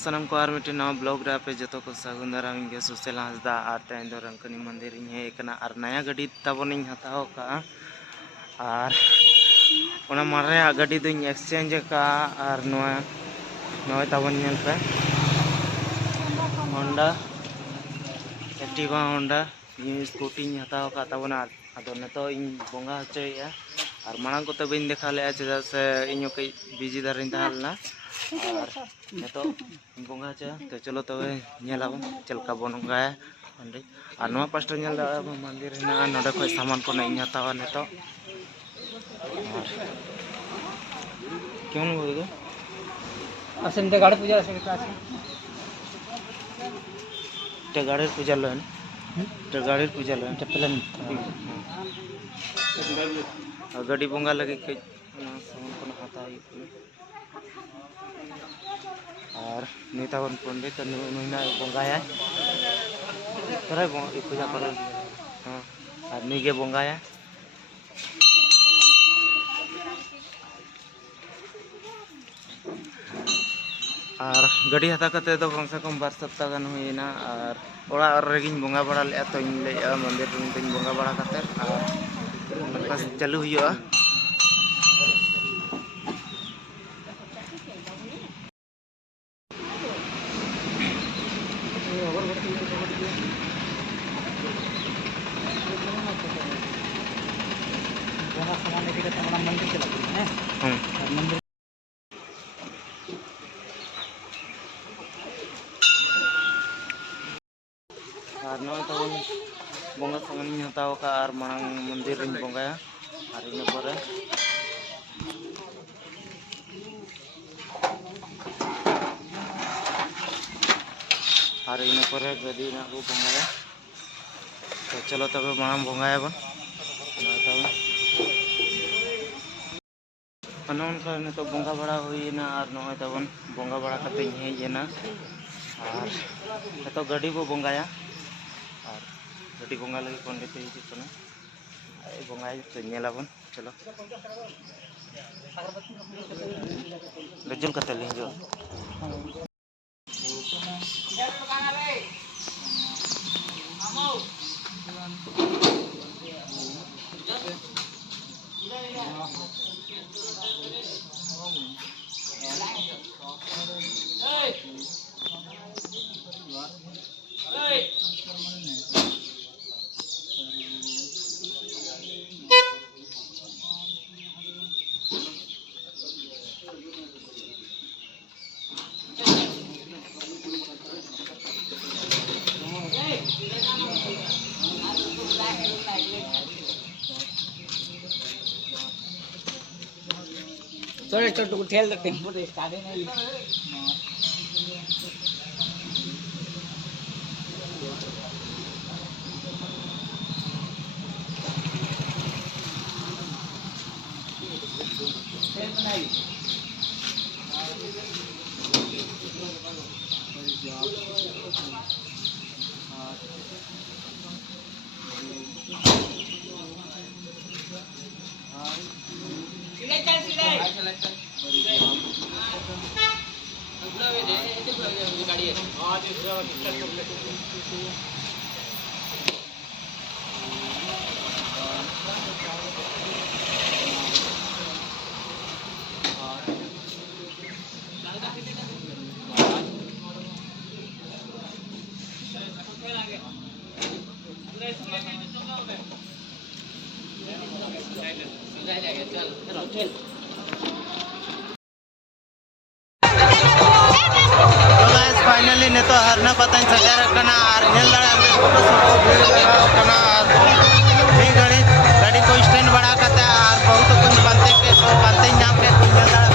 सनम को और मिट्टी नवा ब्लॉग रे पे जो को सागुन दाराम इंगे सुसेल हांसदा और तेन दो रंकनी मंदिर इन हेकना और नया गाड़ी तबन इन हताओ का और ओना मारे गाड़ी दो एक्सचेंज का और नवा तबन नेल पे होंडा एक्टिवा होंडा ये स्कूटी इन हताओ का तबन आदो नेतो इन बोंगा हचोया और मांग को तब इन देखा ले चेदा से इन कई बिजी दारिन तालना और नेतो बोंगा चा तो चलो तब नेलाबो चलका बोंगा अंडे और नवा पास्टर नेल मंदिर ना नडे खय सामान को इन हतावा नेतो क्यों बोलदो असें ते गाड़ी पूजा से का ते गाड़ी पूजा लन ते गाड़ी पूजा लन चप्पलन गाड़ी बोंगा लगे के सामान को हता और नेतावन पंडित नुना बोंगाया तोरा पूजा कर हाँ और नुगे बोंगाया और गाड़ी हता करते तो कम से कम 2 सप्ताह गान हुईना और ओड़ा रेगिन बोंगा बड़ा ले तो इन ले मंदिर दिन बोंगा बड़ा करते और बस चालू हुआ सामान लेके मंदिर चला मंदिर और नवा तो बोंगा सामान हताओ का और मांग मंदिर इन बोंगाया और इन परे और इन परे गदी ना को बोंगाया तो चलो तब मांग बोंगाया बन उनका तो बोंगा बड़ा हुईना और नवा तबन बोंगा बड़ा करते हेजना और तो गाड़ी को बोंगाया और गाड़ी बोंगा लगे पंडित हिजुना बोंगाई तो नेलाबन चलो गजुल कते हिजो चलो तो ठेल टेम्पो तो स्टार्ट ही नहीं फाइनली ने तो हरना पता सजार और गाड़ी को स्टैंड बड़ा और बहुत कुछ बनते नाम के